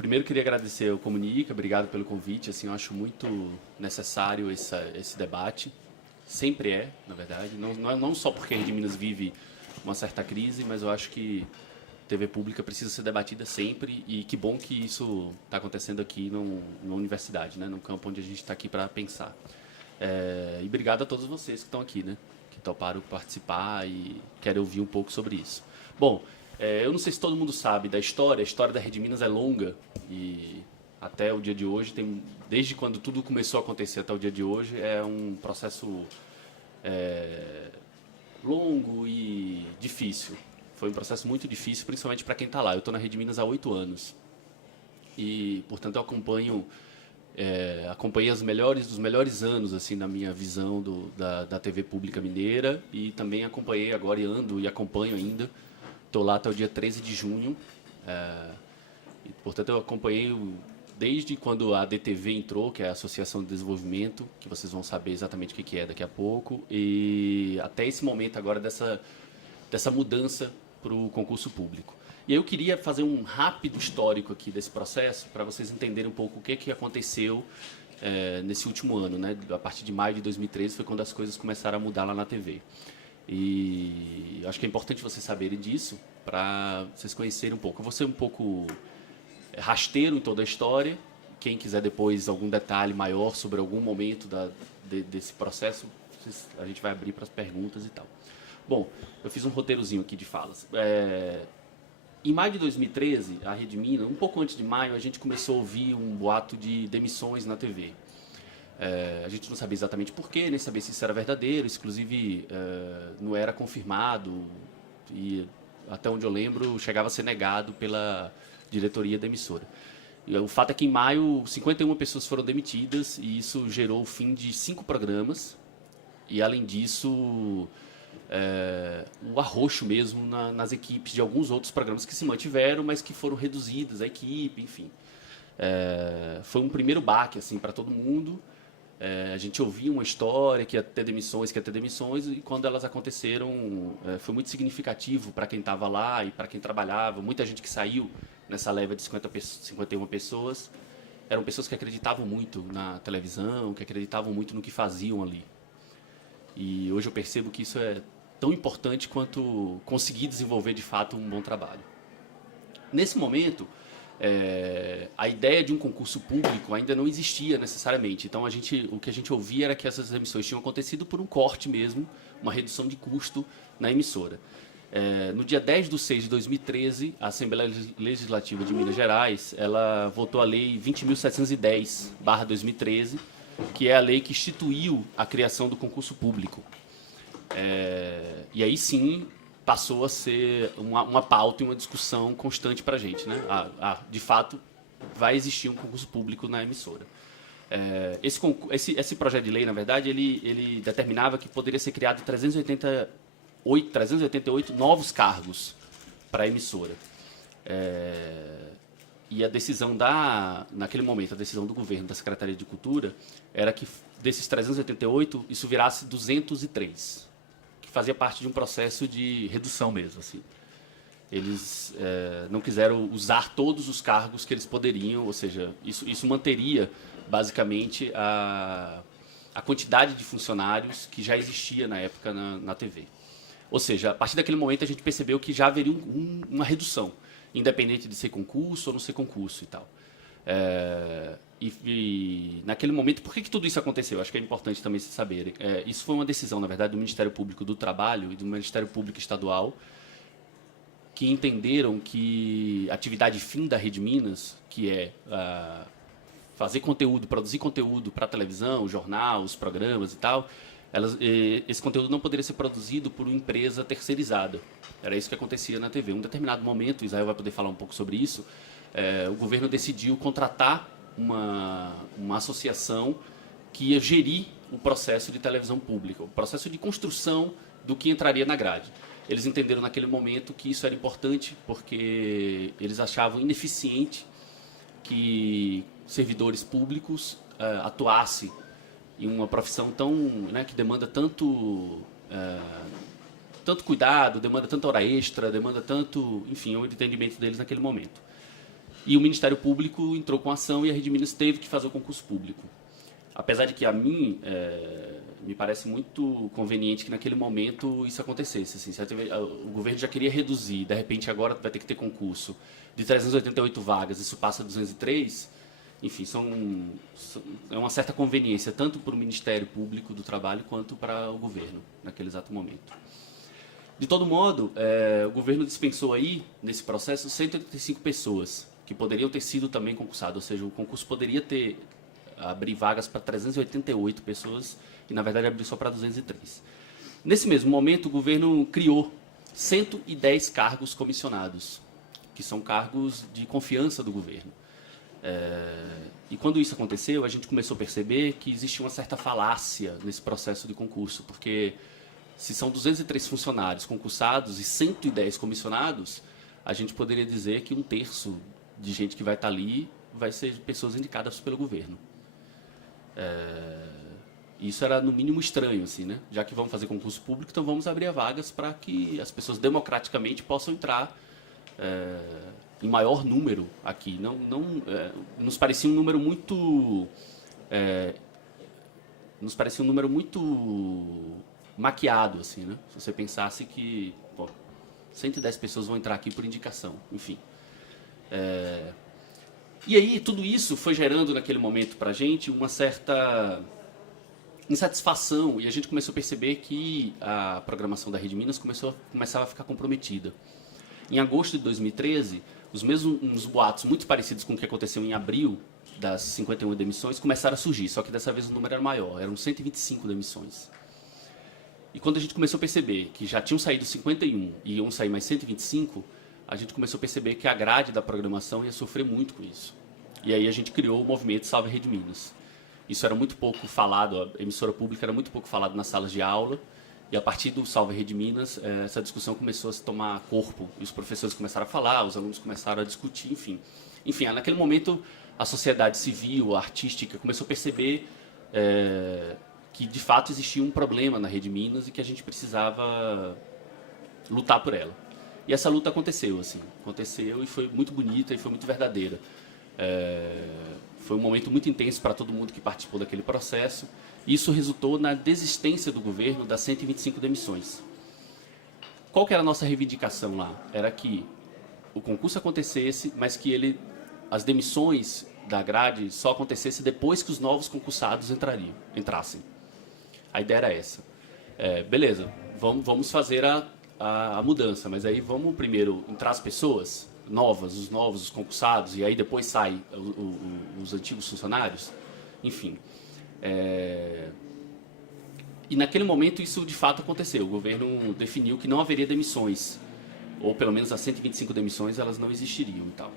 primeiro queria agradecer ao Comunica, obrigado pelo convite. Assim, eu acho muito necessário esse debate. Sempre é, na verdade. Não só porque a Rede Minas vive uma certa crise, mas eu acho que TV pública precisa ser debatida sempre. E que bom que isso está acontecendo aqui na universidade, né? No campo onde a gente está aqui para pensar. E obrigado a todos vocês que estão aqui, né? Que toparam participar e querem ouvir um pouco sobre isso. Bom, eu não sei se todo mundo sabe da história. A história da Rede Minas é longa e até o dia de hoje, desde quando tudo começou a acontecer até o dia de hoje, é um processo longo e difícil. Foi um processo muito difícil, principalmente para quem está lá. Eu estou na Rede Minas há 8 anos e, portanto, eu acompanhei os melhores anos assim na minha visão da TV pública mineira e também acompanhei agora e acompanho ainda. Estou lá até o dia 13 de junho. Portanto, eu acompanhei desde quando a ADTV entrou, que é a Associação de Desenvolvimento, que vocês vão saber exatamente o que é daqui a pouco, e até esse momento agora dessa mudança para o concurso público. E aí eu queria fazer um rápido histórico aqui desse processo, para vocês entenderem um pouco o que aconteceu nesse último ano, né? A partir de maio de 2013 foi quando as coisas começaram a mudar lá na TV. E acho que é importante vocês saberem disso, para vocês conhecerem um pouco. Eu vou ser um pouco rasteiro em toda a história. Quem quiser depois algum detalhe maior sobre algum momento desse processo, a gente vai abrir para as perguntas e tal. Bom, eu fiz um roteirozinho aqui de falas. Em maio de 2013, a Rede Minas, um pouco antes de maio, a gente começou a ouvir um boato de demissões na TV. A gente não sabia exatamente porquê, nem sabia se isso era verdadeiro, inclusive não era confirmado e, até onde eu lembro, chegava a ser negado pela diretoria da emissora. E o fato é que em maio 51 pessoas foram demitidas e isso gerou o fim de 5 programas e, além disso, o arroxo mesmo nas equipes de alguns outros programas que se mantiveram, mas que foram reduzidas, a equipe, enfim. Foi um primeiro baque assim, para todo mundo. A gente ouvia uma história que ia ter demissões, e quando elas aconteceram, foi muito significativo para quem estava lá e para quem trabalhava. Muita gente que saiu nessa leva de 51 pessoas eram pessoas que acreditavam muito na televisão, que acreditavam muito no que faziam ali. E hoje eu percebo que isso é tão importante quanto conseguir desenvolver de fato um bom trabalho. Nesse momento, a ideia de um concurso público ainda não existia necessariamente. Então, o que a gente ouvia era que essas emissões tinham acontecido por um corte mesmo, uma redução de custo na emissora. No dia 10/6 de 2013, a Assembleia Legislativa de Minas Gerais ela votou a Lei 20.710/2013, que é a lei que instituiu a criação do concurso público. E aí sim passou a ser uma pauta e uma discussão constante para a gente, né? De fato, vai existir um concurso público na emissora. Esse projeto de lei, na verdade, ele determinava que poderia ser criado 388 novos cargos para a emissora. E a decisão naquele momento, a decisão do governo, da Secretaria de Cultura, era que desses 388, isso virasse 203, que fazia parte de um processo de redução mesmo. Assim. Eles não quiseram usar todos os cargos que eles poderiam, ou seja, isso manteria, basicamente, a quantidade de funcionários que já existia na época na TV. Ou seja, a partir daquele momento a gente percebeu que já haveria uma redução, independente de ser concurso ou não ser concurso e tal. E naquele momento, por que tudo isso aconteceu? Acho que é importante também vocês saberem. Isso foi uma decisão, na verdade, do Ministério Público do Trabalho e do Ministério Público Estadual, que entenderam que a atividade fim da Rede Minas, que é fazer conteúdo, produzir conteúdo para a televisão, jornal, os programas e tal, esse conteúdo não poderia ser produzido por uma empresa terceirizada. Era isso que acontecia na TV. Em um determinado momento, Israel vai poder falar um pouco sobre isso, o governo decidiu contratar uma associação que ia gerir o processo de televisão pública, o processo de construção do que entraria na grade. Eles entenderam naquele momento que isso era importante porque eles achavam ineficiente que servidores públicos atuassem em uma profissão que demanda tanto cuidado, demanda tanta hora extra, demanda tanto, enfim, o entendimento deles naquele momento. E o Ministério Público entrou com ação e a Rede Minas teve que fazer o concurso público. Apesar de que a mim me parece muito conveniente que naquele momento isso acontecesse. Assim, o governo já queria reduzir, de repente agora vai ter que ter concurso de 388 vagas, isso passa a 203, enfim, é uma certa conveniência tanto para o Ministério Público do Trabalho quanto para o governo naquele exato momento. De todo modo, o governo dispensou aí, nesse processo, 185 pessoas que poderiam ter sido também concursadas, ou seja, o concurso poderia abrir vagas para 388 pessoas e, na verdade, abriu só para 203. Nesse mesmo momento, o governo criou 110 cargos comissionados, que são cargos de confiança do governo. E quando isso aconteceu, a gente começou a perceber que existia uma certa falácia nesse processo de concurso, porque se são 203 funcionários concursados e 110 comissionados, a gente poderia dizer que 1/3 de gente que vai estar ali vai ser pessoas indicadas pelo governo. Isso era, no mínimo, estranho, assim, né? Já que vamos fazer concurso público, então vamos abrir vagas para que as pessoas democraticamente possam entrar em maior número aqui. Nos parecia um número muito... nos parecia um número muito maquiado, assim, né? Se você pensasse que 110 pessoas vão entrar aqui por indicação, enfim. E aí, tudo isso foi gerando, naquele momento, para a gente, uma certa insatisfação, e a gente começou a perceber que a programação da Rede Minas começava a ficar comprometida. Em agosto de 2013, uns boatos muito parecidos com o que aconteceu em abril, das 51 demissões, começaram a surgir, só que dessa vez o número era maior, eram 125 demissões. E quando a gente começou a perceber que já tinham saído 51 e iam sair mais 125, a gente começou a perceber que a grade da programação ia sofrer muito com isso. E aí a gente criou o movimento Salve Rede Minas. Isso era muito pouco falado, a emissora pública era muito pouco falado nas salas de aula, e a partir do Salve Rede Minas, essa discussão começou a se tomar corpo, e os professores começaram a falar, os alunos começaram a discutir, enfim. Enfim, naquele momento, a sociedade civil, a artística, começou a perceber que, de fato, existia um problema na Rede Minas e que a gente precisava lutar por ela. E essa luta aconteceu, assim, e foi muito bonita e foi muito verdadeira. Foi um momento muito intenso para todo mundo que participou daquele processo. E isso resultou na desistência do governo das 125 demissões. Qual que era a nossa reivindicação lá? Era que o concurso acontecesse, mas que as demissões da grade só acontecesse depois que os novos concursados entrassem. A ideia era essa. Beleza, vamos fazer a mudança, mas aí vamos primeiro entrar as pessoas novas, os concursados, e aí depois saem os antigos funcionários, enfim. E naquele momento isso de fato aconteceu. O governo definiu que não haveria demissões, ou pelo menos as 125 demissões elas não existiriam e tal.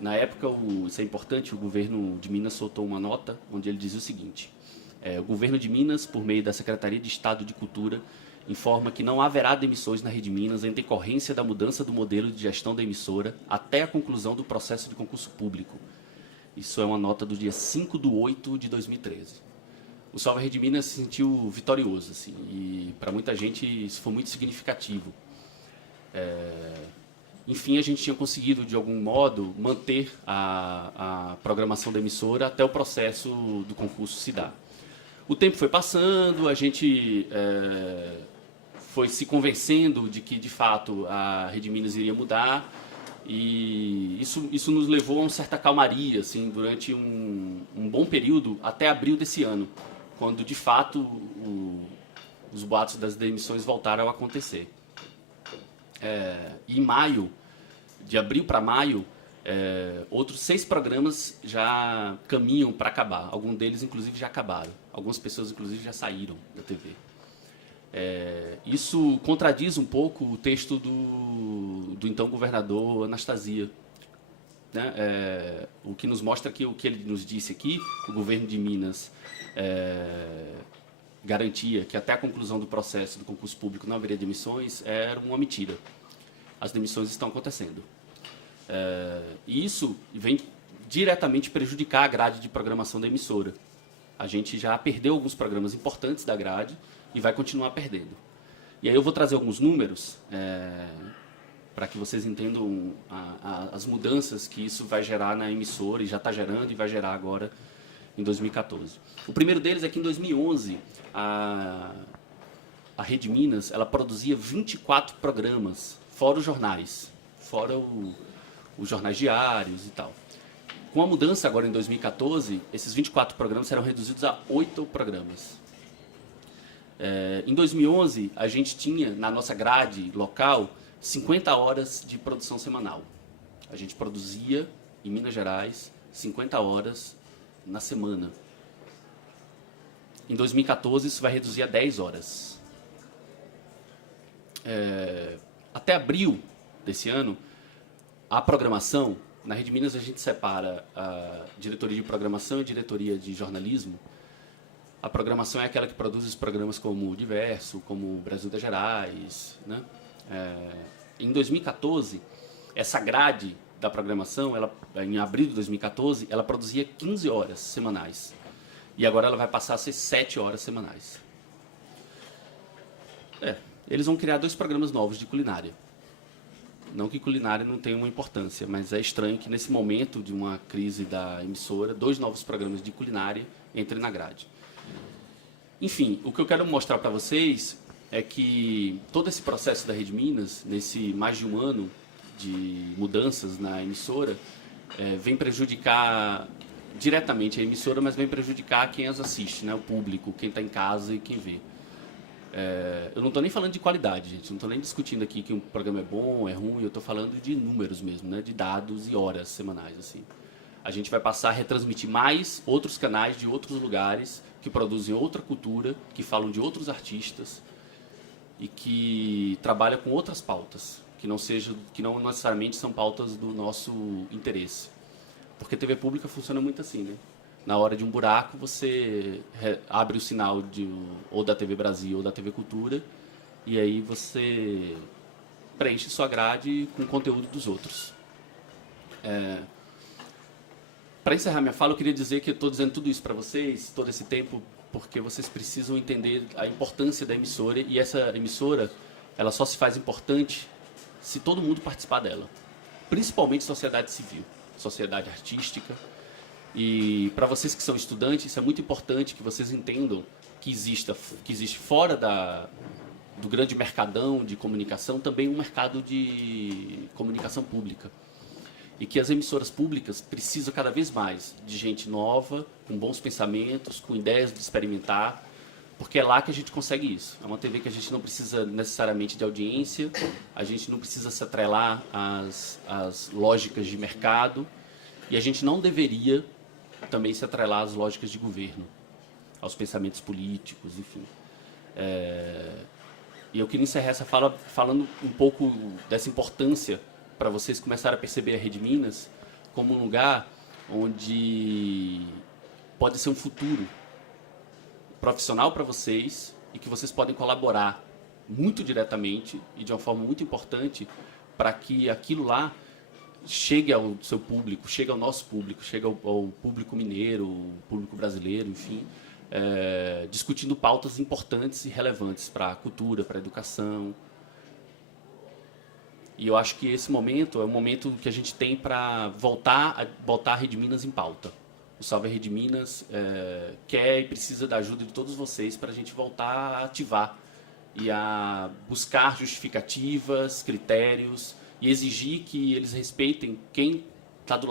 Na época, isso é importante, o governo de Minas soltou uma nota onde ele dizia o seguinte: o governo de Minas, por meio da Secretaria de Estado de Cultura, informa que não haverá demissões na Rede Minas em decorrência da mudança do modelo de gestão da emissora até a conclusão do processo de concurso público. Isso é uma nota do dia 5/8 de 2013. O Salve Rede Minas se sentiu vitorioso, assim, e para muita gente isso foi muito significativo. Enfim, a gente tinha conseguido, de algum modo, manter a programação da emissora até o processo do concurso se dar. O tempo foi passando, a gente foi se convencendo de que, de fato, a Rede Minas iria mudar, e isso nos levou a uma certa calmaria, assim, durante um bom período, até abril desse ano, quando, de fato, os boatos das demissões voltaram a acontecer. Em maio, de abril para maio, outros 6 programas já caminham para acabar. Alguns deles, inclusive, já acabaram. Algumas pessoas, inclusive, já saíram da TV. Isso contradiz um pouco o texto do então governador Anastasia, né? O que nos mostra que o que ele nos disse aqui, o governo de Minas garantia que até a conclusão do processo do concurso público não haveria demissões, era uma mentira. As demissões estão acontecendo. E isso vem diretamente prejudicar a grade de programação da emissora. A gente já perdeu alguns programas importantes da grade e vai continuar perdendo. E aí eu vou trazer alguns números para que vocês entendam as mudanças que isso vai gerar na emissora, e já está gerando e vai gerar agora em 2014. O primeiro deles é que em 2011, a Rede Minas ela produzia 24 programas, fora os jornais, fora os jornais diários e tal. Com a mudança agora em 2014, esses 24 programas serão reduzidos a 8 programas. Em 2011, a gente tinha na nossa grade local 50 horas de produção semanal. A gente produzia, em Minas Gerais, 50 horas na semana. Em 2014, isso vai reduzir a 10 horas. Até abril desse ano, a programação, na Rede Minas a gente separa a diretoria de programação e a diretoria de jornalismo. A programação é aquela que produz os programas como o Diverso, como o Brasil das Gerais, né? Em 2014, essa grade da programação, em abril de 2014, ela produzia 15 horas semanais. E agora ela vai passar a ser 7 horas semanais. Eles vão criar 2 programas novos de culinária. Não que culinária não tenha uma importância, mas é estranho que nesse momento de uma crise da emissora, 2 novos programas de culinária entrem na grade. Enfim, o que eu quero mostrar para vocês é que todo esse processo da Rede Minas, nesse mais de um ano de mudanças na emissora, vem prejudicar diretamente a emissora, mas vem prejudicar quem as assiste, né? O público, quem está em casa e quem vê. Eu não estou nem falando de qualidade, gente. Não estou nem discutindo aqui que um programa é bom, é ruim. Eu estou falando de números mesmo, né? De dados e horas semanais, assim. A gente vai passar a retransmitir mais outros canais de outros lugares que produzem outra cultura, que falam de outros artistas e que trabalham com outras pautas, que não necessariamente são pautas do nosso interesse. Porque TV pública funciona muito assim, né? Na hora de um buraco, você abre o sinal ou da TV Brasil ou da TV Cultura, e aí você preenche sua grade com o conteúdo dos outros. Para encerrar minha fala, eu queria dizer que eu estou dizendo tudo isso para vocês, todo esse tempo, porque vocês precisam entender a importância da emissora, e essa emissora ela só se faz importante se todo mundo participar dela. Principalmente sociedade civil, sociedade artística. E para vocês que são estudantes, isso é muito importante que vocês entendam que existe fora do grande mercadão de comunicação também um mercado de comunicação pública. E que as emissoras públicas precisam cada vez mais de gente nova, com bons pensamentos, com ideias de experimentar, porque é lá que a gente consegue isso. É uma TV que a gente não precisa necessariamente de audiência, a gente não precisa se atrelar às lógicas de mercado, e a gente não deveria também se atrelar às lógicas de governo, aos pensamentos políticos, enfim. E eu queria encerrar essa fala falando um pouco dessa importância para vocês começarem a perceber a Rede Minas como um lugar onde pode ser um futuro profissional para vocês e que vocês podem colaborar muito diretamente e de uma forma muito importante para que aquilo lá chegue ao seu público, chegue ao nosso público, chegue ao público mineiro, ao público brasileiro, enfim, discutindo pautas importantes e relevantes para a cultura, para a educação. E eu acho que esse momento é o momento que a gente tem para voltar a botar a Rede Minas em pauta. O Salve a Rede Minas quer e precisa da ajuda de todos vocês para a gente voltar a ativar e a buscar justificativas, critérios e exigir que eles respeitem quem está do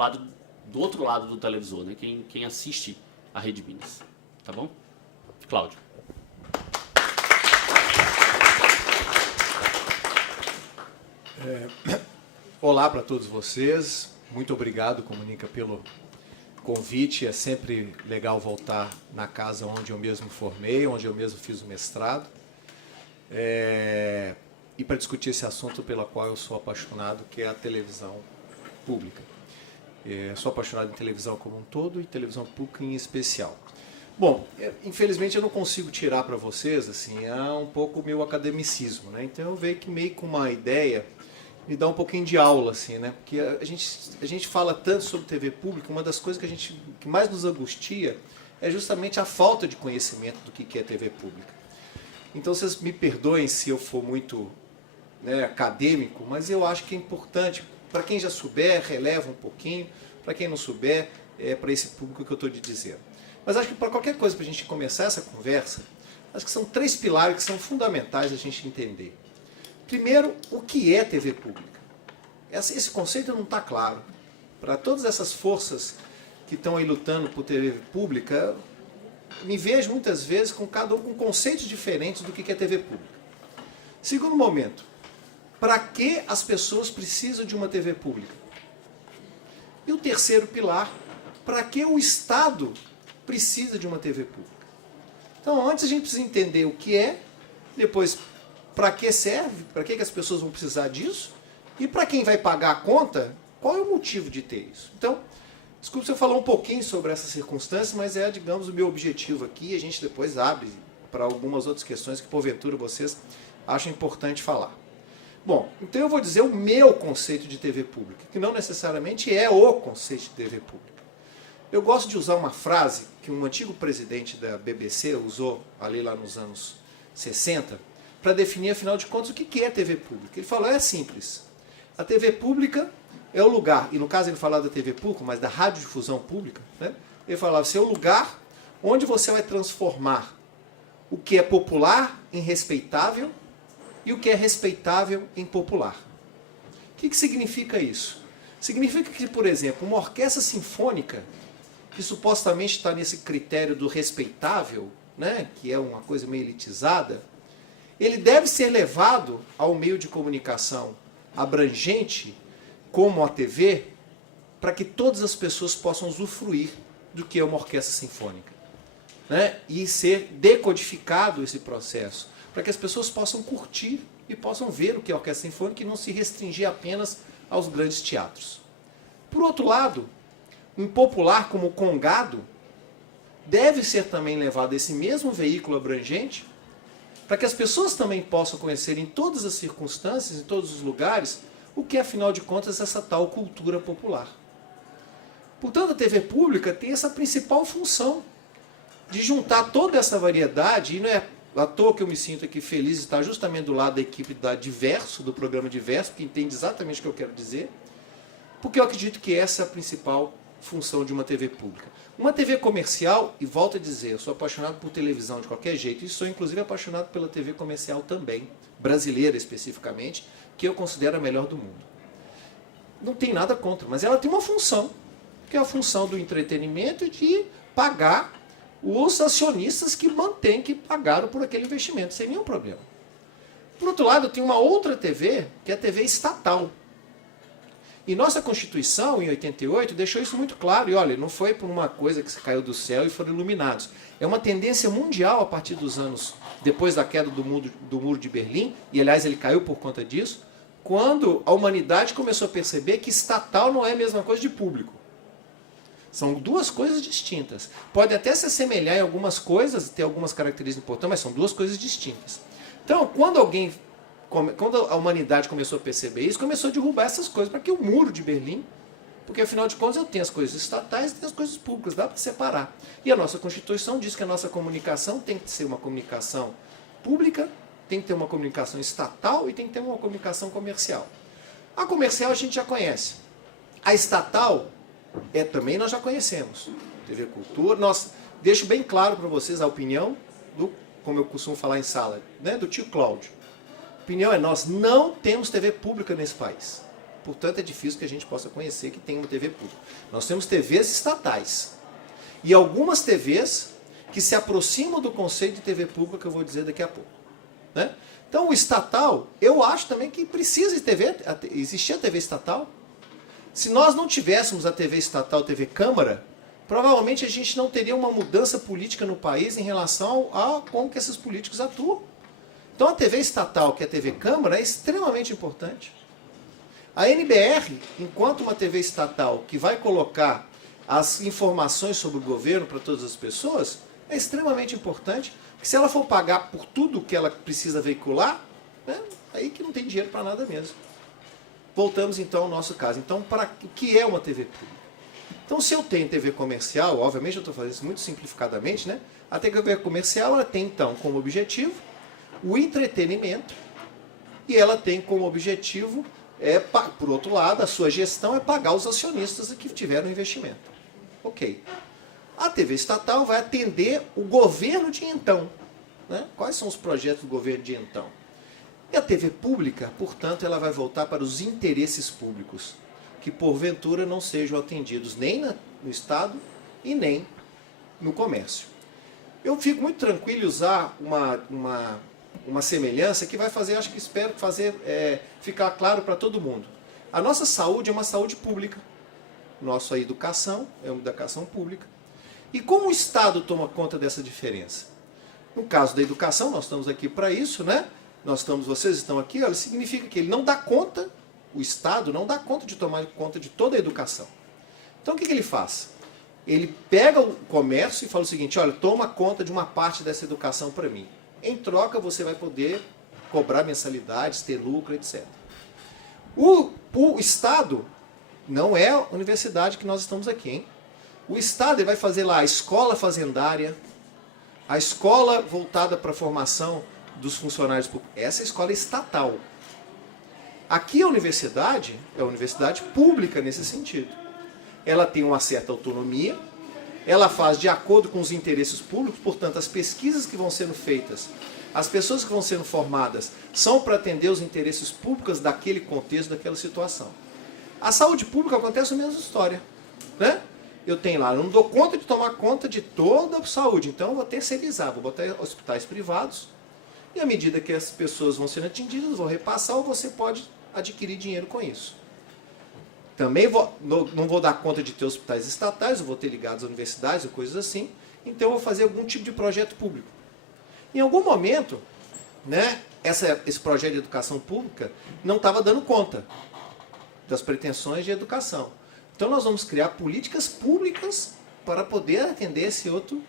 outro lado do televisor, né? Quem assiste a Rede Minas. Tá bom? Cláudio. Olá para todos vocês, muito obrigado, Comunica, pelo convite. É sempre legal voltar na casa onde eu mesmo formei, onde eu mesmo fiz o mestrado, e para discutir esse assunto pelo qual eu sou apaixonado, que é a televisão pública. Sou apaixonado em televisão como um todo e televisão pública em especial. Bom, infelizmente eu não consigo tirar para vocês, assim, um pouco o meu academicismo, né? Então eu vejo que meio com uma ideia me dá um pouquinho de aula, assim, né? Porque a gente fala tanto sobre TV pública, uma das coisas que mais nos angustia é justamente a falta de conhecimento do que é TV pública. Então vocês me perdoem se eu for muito né, acadêmico, mas eu acho que é importante, para quem já souber, releva um pouquinho, para quem não souber, é para esse público que eu estou te dizendo. Mas acho que para qualquer coisa, para a gente começar essa conversa, acho que são 3 pilares que são fundamentais a gente entender. Primeiro, o que é TV pública? Esse conceito não está claro. Para todas essas forças que estão aí lutando por TV pública, me vejo muitas vezes com cada um com conceitos diferentes do que é TV pública. Segundo momento, para que as pessoas precisam de uma TV pública? E o terceiro pilar, para que o Estado precisa de uma TV pública? Então, antes a gente precisa entender o que é, depois para que serve, para que as pessoas vão precisar disso, e para quem vai pagar a conta, qual é o motivo de ter isso? Então, desculpe se eu falar um pouquinho sobre essas circunstâncias, mas é, digamos, o meu objetivo aqui, e a gente depois abre para algumas outras questões que, porventura, vocês acham importante falar. Bom, então eu vou dizer o meu conceito de TV pública, que não necessariamente é o conceito de TV pública. Eu gosto de usar uma frase que um antigo presidente da BBC usou ali lá nos anos 60, para definir, afinal de contas, o que é TV pública. Ele falou, é simples. A TV pública é o lugar, e no caso ele falava da TV pública, mas da radiodifusão pública, né? Ele falava, é o lugar onde você vai transformar o que é popular em respeitável e o que é respeitável em popular. O que significa isso? Significa que, por exemplo, uma orquestra sinfônica, que supostamente está nesse critério do respeitável, né, que é uma coisa meio elitizada, ele deve ser levado ao meio de comunicação abrangente, como a TV, para que todas as pessoas possam usufruir do que é uma orquestra sinfônica, né? E ser decodificado esse processo, para que as pessoas possam curtir e possam ver o que é a orquestra sinfônica e não se restringir apenas aos grandes teatros. Por outro lado, um popular como o congado deve ser também levado a esse mesmo veículo abrangente, para que as pessoas também possam conhecer em todas as circunstâncias, em todos os lugares, o que é, afinal de contas, essa tal cultura popular. Portanto, a TV pública tem essa principal função de juntar toda essa variedade, e não é à toa que eu me sinto aqui feliz de estar justamente do lado da equipe da Diverso, do programa Diverso, que entende exatamente o que eu quero dizer, porque eu acredito que essa é a principal função de uma TV pública. Uma TV comercial, e volto a dizer, eu sou apaixonado por televisão de qualquer jeito, e sou inclusive apaixonado pela TV comercial também, brasileira especificamente, que eu considero a melhor do mundo. Não tem nada contra, mas ela tem uma função, que é a função do entretenimento e de pagar os acionistas que mantêm, que pagaram por aquele investimento, sem nenhum problema. Por outro lado, tem uma outra TV, que é a TV estatal. E nossa Constituição, em 88, deixou isso muito claro. E olha, não foi por uma coisa que caiu do céu e foram iluminados. É uma tendência mundial a partir dos anos, depois da queda do Muro de Berlim, e aliás ele caiu por conta disso, quando a humanidade começou a perceber que estatal não é a mesma coisa de público. São duas coisas distintas. Pode até se assemelhar em algumas coisas, ter algumas características importantes, mas são duas coisas distintas. Então, quando a humanidade começou a perceber isso, começou a derrubar essas coisas, para que o Muro de Berlim, porque afinal de contas eu tenho as coisas estatais e tenho as coisas públicas, dá para separar. E a nossa Constituição diz que a nossa comunicação tem que ser uma comunicação pública, tem que ter uma comunicação estatal e tem que ter uma comunicação comercial. A comercial a gente já conhece. A estatal também nós já conhecemos. TV Cultura, deixo bem claro para vocês a opinião, como eu costumo falar em sala, né, do tio Cláudio. A opinião é, nós não temos TV pública nesse país. Portanto, é difícil que a gente possa conhecer que tem uma TV pública. Nós temos TVs estatais. E algumas TVs que se aproximam do conceito de TV pública que eu vou dizer daqui a pouco. Né? Então, o estatal, eu acho também que precisa de existir a TV estatal. Se nós não tivéssemos a TV estatal, TV Câmara, provavelmente a gente não teria uma mudança política no país em relação a como que esses políticos atuam. Então a TV estatal, que é a TV Câmara, é extremamente importante. A NBR, enquanto uma TV estatal que vai colocar as informações sobre o governo para todas as pessoas, é extremamente importante, porque se ela for pagar por tudo que ela precisa veicular, né, aí que não tem dinheiro para nada mesmo. Voltamos então ao nosso caso. Então, o que é uma TV pública? Então, se eu tenho TV comercial, obviamente eu estou fazendo isso muito simplificadamente, né? A TV comercial ela tem então como objetivo o entretenimento e ela tem como objetivo, por outro lado, a sua gestão é pagar os acionistas que tiveram investimento. Ok. A TV estatal vai atender o governo de então. Né? Quais são os projetos do governo de então? E a TV pública, portanto, ela vai voltar para os interesses públicos, que porventura não sejam atendidos nem no Estado e nem no comércio. Eu fico muito tranquilo em usar uma semelhança que vai fazer, espero fazer ficar claro para todo mundo. A nossa saúde é uma saúde pública. Nossa educação é uma educação pública. E como o Estado toma conta dessa diferença? No caso da educação, nós estamos aqui para isso, né? Vocês estão aqui, olha, significa que ele não dá conta, o Estado não dá conta de tomar conta de toda a educação. Então o que ele faz? Ele pega o comércio e fala o seguinte, olha, toma conta de uma parte dessa educação para mim. Em troca você vai poder cobrar mensalidades, ter lucro, etc. O Estado não é a universidade que nós estamos aqui, hein? O Estado ele vai fazer lá a escola fazendária, a escola voltada para a formação dos funcionários públicos. Essa é a escola estatal. Aqui a universidade é a universidade pública nesse sentido. Ela tem uma certa autonomia, ela faz de acordo com os interesses públicos, portanto as pesquisas que vão sendo feitas, as pessoas que vão sendo formadas, são para atender os interesses públicos daquele contexto, daquela situação. A saúde pública acontece a mesma história, né? Eu tenho lá, eu não dou conta de tomar conta de toda a saúde, então eu vou terceirizar, vou botar hospitais privados, e à medida que as pessoas vão sendo atendidas, vou repassar ou você pode adquirir dinheiro com isso. Também não vou dar conta de ter hospitais estatais, eu vou ter ligados a universidades ou coisas assim, então eu vou fazer algum tipo de projeto público. Em algum momento, né, esse projeto de educação pública não estava dando conta das pretensões de educação. Então nós vamos criar políticas públicas para poder atender esse outro,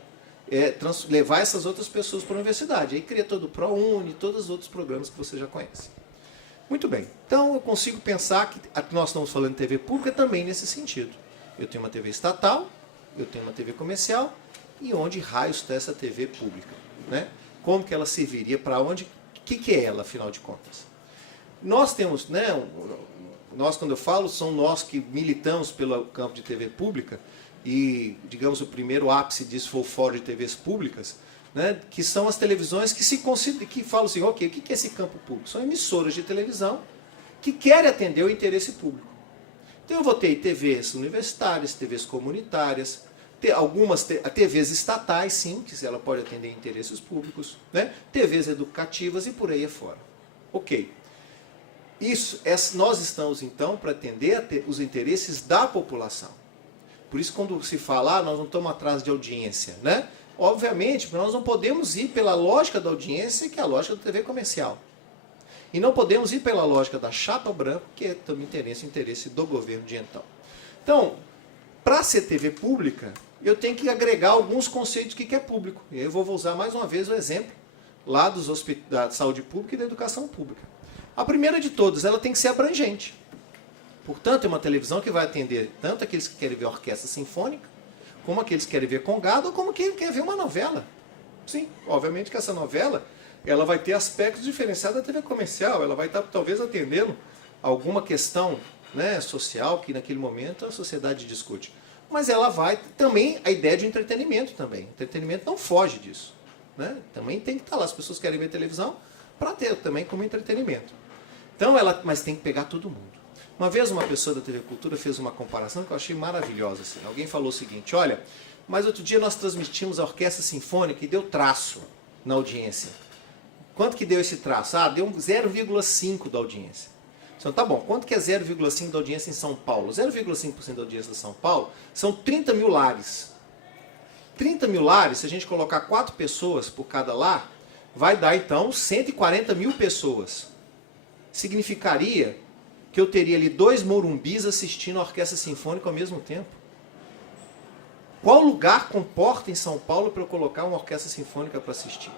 levar essas outras pessoas para a universidade. Aí cria todo o ProUni, todos os outros programas que você já conhece. Muito bem, então eu consigo pensar que nós estamos falando de TV pública também nesse sentido. Eu tenho uma TV estatal, eu tenho uma TV comercial, e onde raios está essa TV pública? Né? Como que ela serviria, para onde, o que é ela, afinal de contas? Nós temos, né, nós quando eu falo, são nós que militamos pelo campo de TV pública, e digamos o primeiro ápice disso foi o Fórum de TVs Públicas, né, que são as televisões que falam assim, ok, o que é esse campo público? São emissoras de televisão que querem atender o interesse público. Então eu vou ter TVs universitárias, TVs comunitárias, algumas TVs estatais, sim, que ela pode atender interesses públicos, né, TVs educativas e por aí afora. Ok. Nós estamos então para atender os interesses da população. Por isso quando se fala, nós não estamos atrás de audiência, né? Obviamente, nós não podemos ir pela lógica da audiência, que é a lógica da TV comercial. E não podemos ir pela lógica da chapa branca, que é também interesse do governo de então. Então, para ser TV pública, eu tenho que agregar alguns conceitos do que é público. E eu vou usar mais uma vez o exemplo lá da saúde pública e da educação pública. A primeira de todas, ela tem que ser abrangente. Portanto, é uma televisão que vai atender tanto aqueles que querem ver orquestra sinfônica, como aqueles que querem ver congado, ou como quem quer ver uma novela. Sim, obviamente que essa novela ela vai ter aspectos diferenciados da TV comercial, ela vai estar talvez atendendo alguma questão, né, social que naquele momento a sociedade discute. Mas ela vai também, a ideia de entretenimento também. Entretenimento não foge disso. Né? Também tem que estar lá, as pessoas querem ver televisão para ter também como entretenimento. Então mas tem que pegar todo mundo. Uma vez uma pessoa da TV Cultura fez uma comparação que eu achei maravilhosa. Assim. Alguém falou o seguinte, olha, mas outro dia nós transmitimos a Orquestra Sinfônica e deu traço na audiência. Quanto que deu esse traço? Ah, deu 0,5 da audiência. Então tá bom, quanto que é 0,5 da audiência em São Paulo? 0,5% da audiência de São Paulo são 30 mil lares. 30 mil lares, se a gente colocar 4 pessoas por cada lar, vai dar então 140 mil pessoas. Significaria que eu teria ali 2 morumbis assistindo a Orquestra Sinfônica ao mesmo tempo. Qual lugar comporta em São Paulo para eu colocar uma orquestra sinfônica para assistir?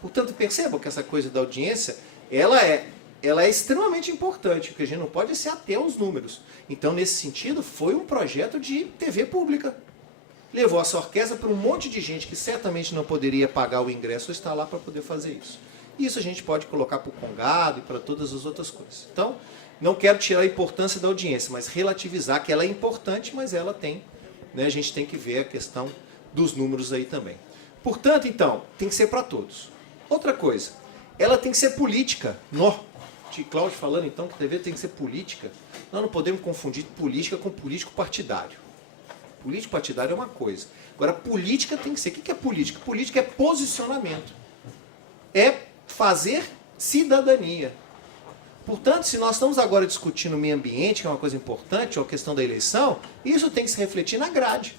Portanto, percebam que essa coisa da audiência, ela é extremamente importante, porque a gente não pode se ater aos números. Então, nesse sentido, foi um projeto de TV pública. Levou essa orquestra para um monte de gente que certamente não poderia pagar o ingresso ou estar lá para poder fazer isso. Isso a gente pode colocar para o Congado e para todas as outras coisas. Então, não quero tirar a importância da audiência, mas relativizar que ela é importante, mas ela tem, né, a gente tem que ver a questão dos números aí também. Portanto, então, tem que ser para todos. Outra coisa, ela tem que ser política. Cláudio falando então que a TV tem que ser política. Nós não podemos confundir política com político partidário. Político partidário é uma coisa. Agora, política tem que ser. O que é política? Política é posicionamento. É fazer cidadania. Portanto, se nós estamos agora discutindo o meio ambiente, que é uma coisa importante, ou a questão da eleição, isso tem que se refletir na grade.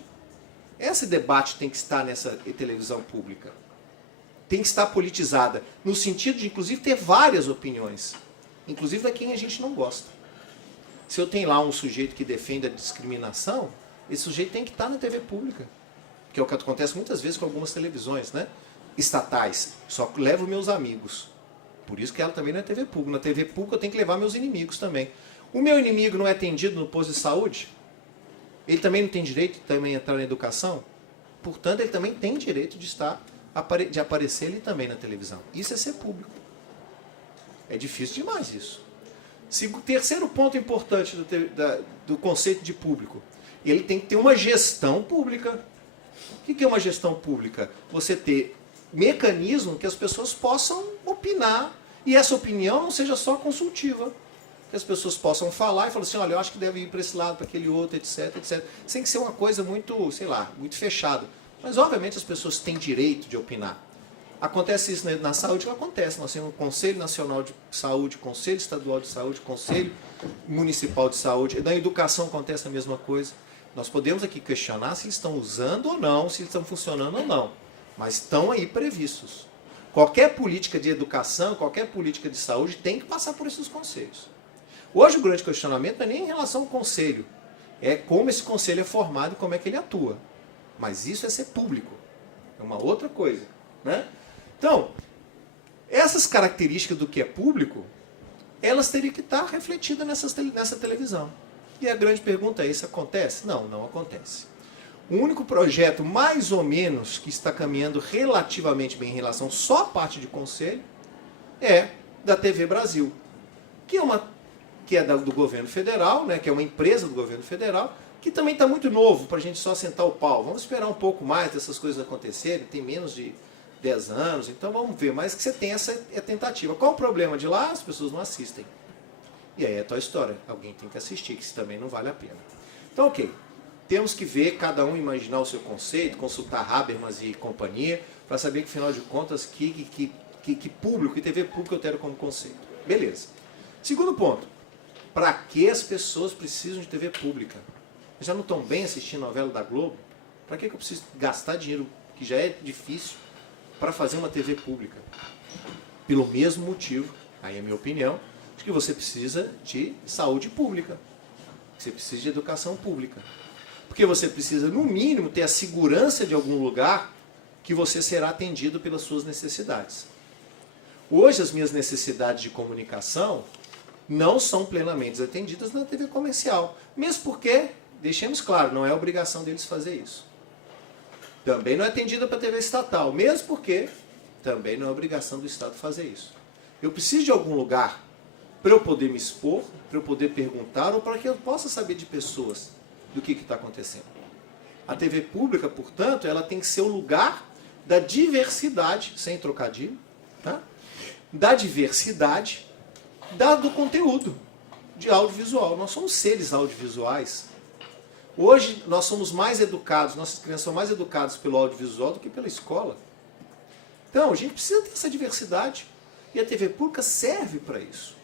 Esse debate tem que estar nessa televisão pública. Tem que estar politizada, no sentido de, inclusive, ter várias opiniões. Inclusive da quem a gente não gosta. Se eu tenho lá um sujeito que defende a discriminação, esse sujeito tem que estar na TV pública. Que é o que acontece muitas vezes com algumas televisões, né? Estatais. Só levo meus amigos. Por isso que ela também não é TV pública. Na TV pública eu tenho que levar meus inimigos também. O meu inimigo não é atendido no posto de saúde? Ele também não tem direito de também entrar na educação? Portanto, ele também tem direito de aparecer ele também na televisão. Isso é ser público. É difícil demais isso. Terceiro ponto importante do conceito de público. Ele tem que ter uma gestão pública. O que é uma gestão pública? Você ter mecanismo que as pessoas possam opinar e essa opinião não seja só consultiva. Que as pessoas possam falar e falar assim, olha, eu acho que deve ir para esse lado, para aquele outro, etc, etc. Sem que ser uma coisa muito, sei lá, muito fechada. Mas, obviamente, as pessoas têm direito de opinar. Acontece isso na saúde, que acontece. Nós temos o Conselho Nacional de Saúde, Conselho Estadual de Saúde, Conselho Municipal de Saúde. Na educação acontece a mesma coisa. Nós podemos aqui questionar se eles estão usando ou não, se eles estão funcionando ou não. Mas estão aí previstos. Qualquer política de educação, qualquer política de saúde tem que passar por esses conselhos. Hoje o grande questionamento não é nem em relação ao conselho. É como esse conselho é formado e como é que ele atua. Mas isso é ser público. É uma outra coisa, né? Então, essas características do que é público, elas teriam que estar refletidas nessa televisão. E a grande pergunta é, isso acontece? Não, não acontece. O único projeto, mais ou menos, que está caminhando relativamente bem em relação só à parte de conselho, é da TV Brasil, que é do governo federal, né, que é uma empresa do governo federal, que também está muito novo para a gente só sentar o pau. Vamos esperar um pouco mais dessas coisas acontecerem, tem menos de 10 anos, então vamos ver. Mas que você tem essa tentativa. Qual o problema de lá? As pessoas não assistem. E aí é a tua história. Alguém tem que assistir, que isso também não vale a pena. Então, ok. Temos que ver, cada um imaginar o seu conceito, consultar Habermas e companhia, para saber que, afinal de contas, que público, que TV pública eu quero como conceito. Beleza. Segundo ponto. Para que as pessoas precisam de TV pública? Já não estão bem assistindo novela da Globo? Para que eu preciso gastar dinheiro, que já é difícil, para fazer uma TV pública? Pelo mesmo motivo, aí é a minha opinião, de que você precisa de saúde pública. Você precisa de educação pública. Porque você precisa, no mínimo, ter a segurança de algum lugar que você será atendido pelas suas necessidades. Hoje, as minhas necessidades de comunicação não são plenamente atendidas na TV comercial. Mesmo porque, deixemos claro, não é obrigação deles fazer isso. Também não é atendida para a TV estatal, mesmo porque também não é obrigação do Estado fazer isso. Eu preciso de algum lugar para eu poder me expor, para eu poder perguntar, ou para que eu possa saber de pessoas do que está acontecendo. A TV pública, portanto, ela tem que ser o lugar da diversidade, sem trocadilho, tá? Da diversidade do conteúdo de audiovisual. Nós somos seres audiovisuais. Hoje nós somos mais educados, nossas crianças são mais educadas pelo audiovisual do que pela escola. Então, a gente precisa ter essa diversidade. E a TV pública serve para isso.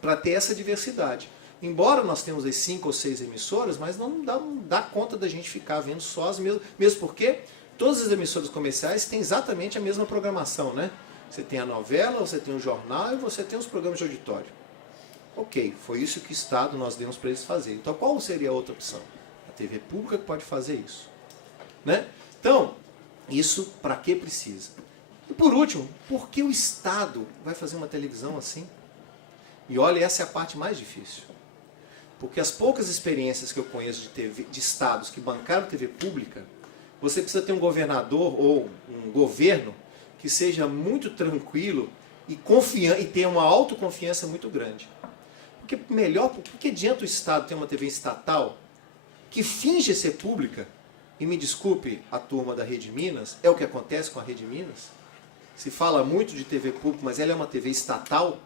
Para ter essa diversidade. Embora nós tenhamos as 5 ou 6 emissoras, mas não dá conta da gente ficar vendo só as mesmas. Mesmo porque todas as emissoras comerciais têm exatamente a mesma programação, né? Você tem a novela, você tem o jornal e você tem os programas de auditório. Ok, foi isso que o Estado nós demos para eles fazerem. Então qual seria a outra opção? A TV pública que pode fazer isso. Né? Então, isso para que precisa? E por último, por que o Estado vai fazer uma televisão assim? E olha, essa é a parte mais difícil. Porque as poucas experiências que eu conheço de estados que bancaram TV pública, você precisa ter um governador ou um governo que seja muito tranquilo e tenha uma autoconfiança muito grande. Porque melhor, porque adianta o Estado ter uma TV estatal que finge ser pública, e me desculpe a turma da Rede Minas, é o que acontece com a Rede Minas. Se fala muito de TV pública, mas ela é uma TV estatal.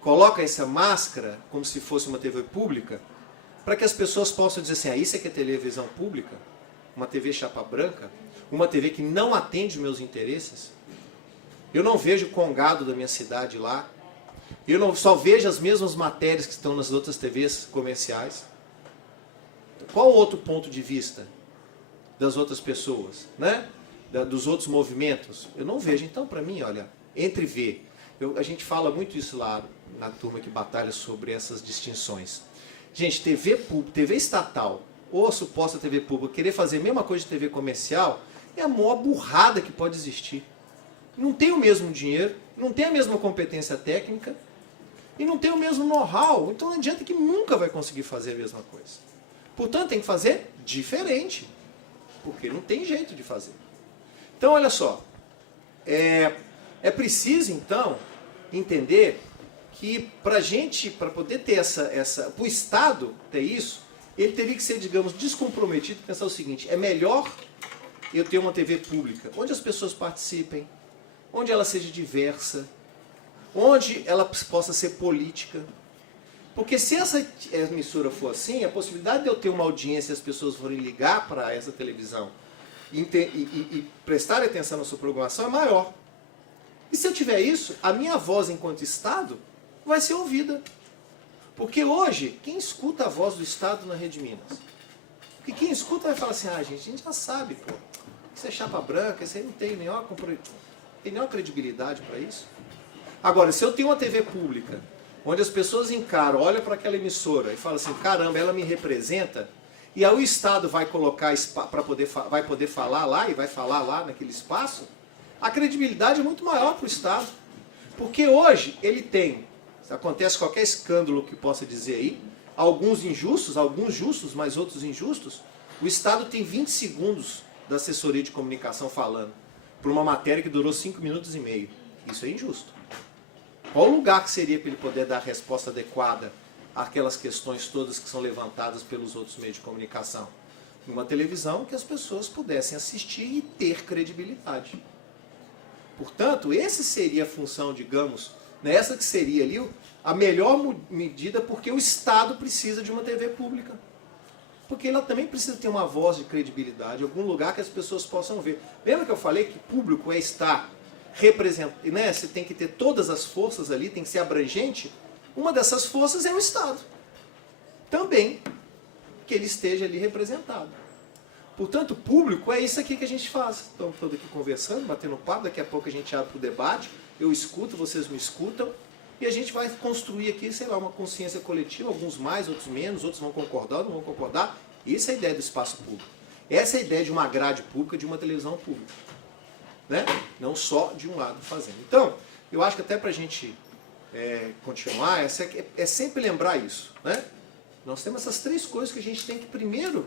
Coloca essa máscara como se fosse uma TV pública, para que as pessoas possam dizer assim, isso é que é televisão pública? Uma TV chapa branca? Uma TV que não atende os meus interesses? Eu não vejo o Congado da minha cidade lá. Eu só vejo as mesmas matérias que estão nas outras TVs comerciais. Qual o outro ponto de vista das outras pessoas, né? Dos outros movimentos? Eu não vejo. Então, para mim, olha, entre ver. A gente fala muito isso lá na turma que batalha sobre essas distinções. Gente, TV estatal ou a suposta TV pública querer fazer a mesma coisa de TV comercial é a maior burrada que pode existir. Não tem o mesmo dinheiro, não tem a mesma competência técnica e não tem o mesmo know-how. Então não adianta que nunca vai conseguir fazer a mesma coisa. Portanto, tem que fazer diferente, porque não tem jeito de fazer. Então, olha só, é preciso, então, entender que para poder ter para o Estado ter isso, ele teria que ser, digamos, descomprometido e pensar o seguinte, é melhor eu ter uma TV pública, onde as pessoas participem, onde ela seja diversa, onde ela possa ser política. Porque se essa emissora for assim, a possibilidade de eu ter uma audiência e as pessoas forem ligar para essa televisão e prestarem atenção na sua programação é maior. E se eu tiver isso, a minha voz enquanto Estado vai ser ouvida. Porque hoje, quem escuta a voz do Estado na Rede Minas? Porque quem escuta vai falar assim, gente, a gente já sabe, pô, isso é chapa branca, isso aí não tem nenhuma credibilidade para isso. Agora, se eu tenho uma TV pública, onde as pessoas encaram, olham para aquela emissora e falam assim, caramba, ela me representa, e aí o Estado vai colocar vai poder falar lá e vai falar lá naquele espaço, a credibilidade é muito maior para o Estado. Porque hoje ele tem, se acontece qualquer escândalo que possa dizer aí, alguns justos, mas outros injustos, o Estado tem 20 segundos da assessoria de comunicação falando, por uma matéria que durou 5 minutos e meio. Isso é injusto. Qual o lugar que seria para ele poder dar a resposta adequada àquelas questões todas que são levantadas pelos outros meios de comunicação? Uma televisão que as pessoas pudessem assistir e ter credibilidade. Portanto, essa seria a função, digamos, essa que seria ali a melhor medida, porque o Estado precisa de uma TV pública. Porque ela também precisa ter uma voz de credibilidade, algum lugar que as pessoas possam ver. Lembra que eu falei que público é estar representando, né? Você tem que ter todas as forças ali, tem que ser abrangente. Uma dessas forças é o Estado. Também que ele esteja ali representado. Portanto, público é isso aqui que a gente faz. Estamos todos aqui conversando, batendo papo, daqui a pouco a gente abre para o debate, eu escuto, vocês me escutam, e a gente vai construir aqui, sei lá, uma consciência coletiva, alguns mais, outros menos, outros vão concordar, não vão concordar. Essa é a ideia do espaço público. Essa é a ideia de uma grade pública, de uma televisão pública. Né? Não só de um lado fazendo. Então, eu acho que até para a gente continuar, é sempre lembrar isso. Né? Nós temos essas 3 coisas que a gente tem que primeiro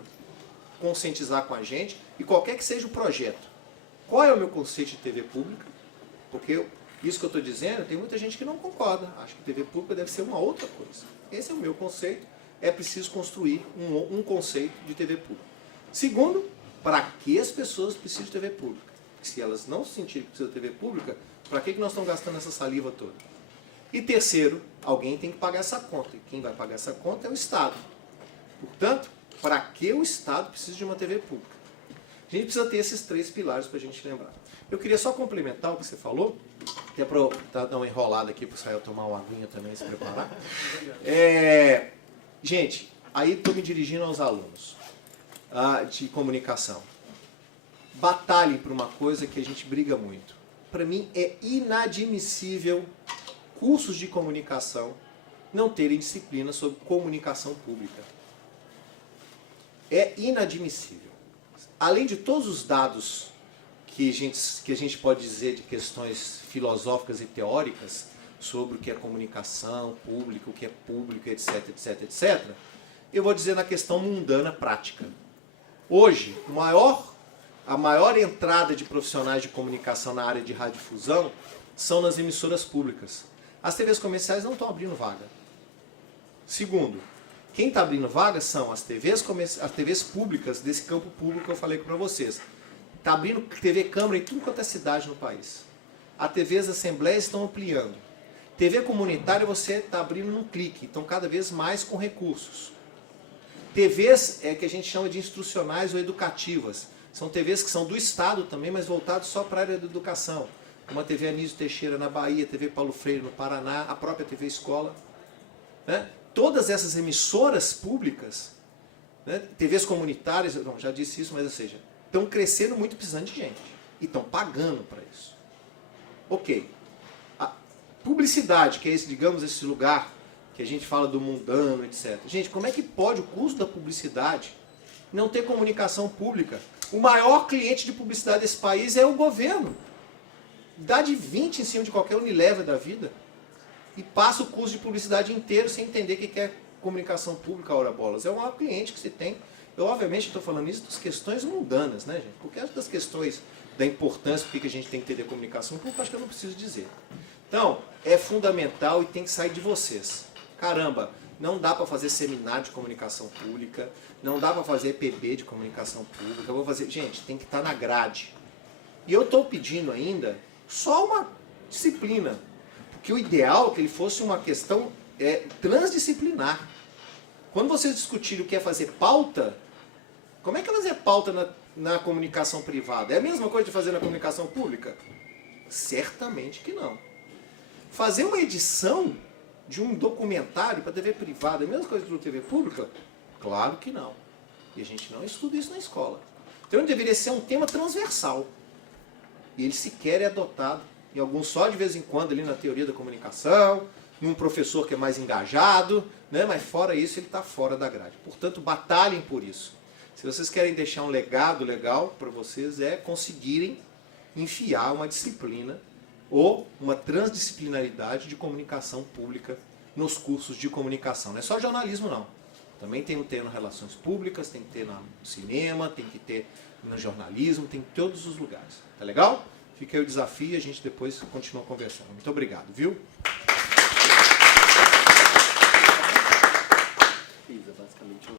conscientizar com a gente, e qualquer que seja o projeto. Qual é o meu conceito de TV pública? Porque isso que eu estou dizendo, tem muita gente que não concorda. Acho que TV pública deve ser uma outra coisa. Esse é o meu conceito. É preciso construir um conceito de TV pública. Segundo, para que as pessoas precisam de TV pública? Se elas não se sentirem que precisam de TV pública, para que nós estamos gastando essa saliva toda? E terceiro, alguém tem que pagar essa conta. E quem vai pagar essa conta é o Estado. Portanto, para que o Estado precisa de uma TV pública? A gente precisa ter esses 3 pilares para a gente lembrar. Eu queria só complementar o que você falou, até para dar uma enrolada aqui para o Israel tomar uma aguinha também, se preparar. Gente, aí estou me dirigindo aos alunos de comunicação. Batalhem por uma coisa que a gente briga muito. Para mim é inadmissível cursos de comunicação não terem disciplina sobre comunicação pública. É inadmissível. Além de todos os dados que a gente pode dizer de questões filosóficas e teóricas sobre o que é comunicação pública, o que é público, etc, etc, etc, eu vou dizer na questão mundana prática. Hoje, a maior entrada de profissionais de comunicação na área de radiodifusão são nas emissoras públicas. As TVs comerciais não estão abrindo vaga. Segundo, quem está abrindo vaga são as TVs públicas, desse campo público que eu falei para vocês. Está abrindo TV Câmara em tudo quanto é cidade no país. As TVs Assembleias estão ampliando. TV comunitária você está abrindo num clique, então cada vez mais com recursos. TVs que a gente chama de instrucionais ou educativas. São TVs que são do Estado também, mas voltados só para a área da educação. Como a TV Anísio Teixeira na Bahia, TV Paulo Freire no Paraná, a própria TV Escola. Né? Todas essas emissoras públicas, né? TVs comunitárias, não, já disse isso, mas ou seja, estão crescendo muito precisando de gente. E estão pagando para isso. Ok. A publicidade, que é esse, digamos, esse lugar que a gente fala do mundano, etc. Gente, como é que pode o custo da publicidade não ter comunicação pública? O maior cliente de publicidade desse país é o governo. Dá de 20 em cima de qualquer Unilever da vida e passa o custo de publicidade inteiro sem entender o que é comunicação pública, ora bolas. É o maior cliente que se tem. Eu, obviamente, estou falando isso das questões mundanas, né, gente? Porque das questões da importância, porque a gente tem que entender comunicação pública, acho que eu não preciso dizer. Então, é fundamental e tem que sair de vocês. Caramba, não dá para fazer seminário de comunicação pública, não dá para fazer EPB de comunicação pública, eu vou fazer... Gente, tem que estar na grade. E eu estou pedindo ainda só uma disciplina, porque o ideal é que ele fosse uma questão transdisciplinar. Quando vocês discutirem o que é fazer pauta, como é que é fazer pauta na comunicação privada? É a mesma coisa de fazer na comunicação pública? Certamente que não. Fazer uma edição de um documentário para TV privada é a mesma coisa que para TV pública? Claro que não. E a gente não estuda isso na escola. Então deveria ser um tema transversal. E ele sequer é adotado. Em alguns só de vez em quando ali na teoria da comunicação, num professor que é mais engajado, né? Mas fora isso ele está fora da grade. Portanto, batalhem por isso. Se vocês querem deixar um legado legal para vocês, é conseguirem enfiar uma disciplina ou uma transdisciplinaridade de comunicação pública nos cursos de comunicação. Não é só jornalismo, não. Também tem que ter nas relações públicas, tem que ter no cinema, tem que ter no jornalismo, tem em todos os lugares. Tá legal? Fica aí o desafio e a gente depois continua conversando. Muito obrigado, viu? Basicamente